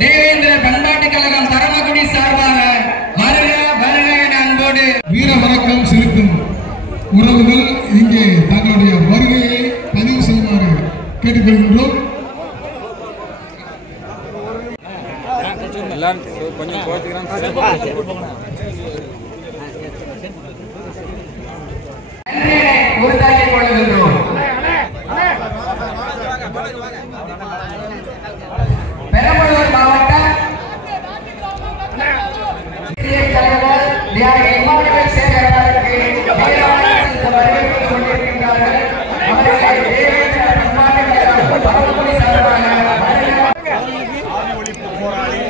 தேவேந்திர பண்பாட்டு கழகம் பரமக்குடி சார்பாக வருக வருக என அன்போடு வீர வணக்கம் செலுத்தும் உறவுகள் இங்கே தங்களுடைய வருகையை பதிவு செய்யுமாறு கேட்டுக்கொள்கின்றோம். உறுதியாக்கிக் கொள்கின்றோம். பெரம்பலூர் மாவட்டம் தலைவர் தியாகி இமானுவேல் சேகர் அவர்களுக்கு வரவேற்றுக் கொண்டிருக்கின்றார்கள். அவர்களை தேவேந்திர பண்பாட்டு கழகம் பரமக்குடி சார்பாக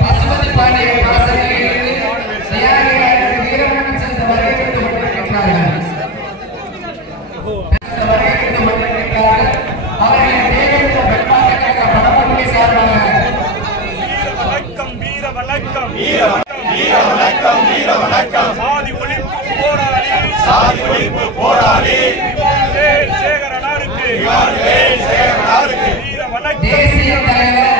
பசுபதி பாண்டிய வாசலில் தியாகி வீரமணன் சென்று வரவேற்றுக் கொண்டிருக்கின்றார்கள். அவர்களை தேவேந்திர பண்பாட்டு கழகம் பரமக்குடி சார்பாக சாதி ஒழிப்பு போராளி சேகரனாருக்கு தேசிய தலைவர்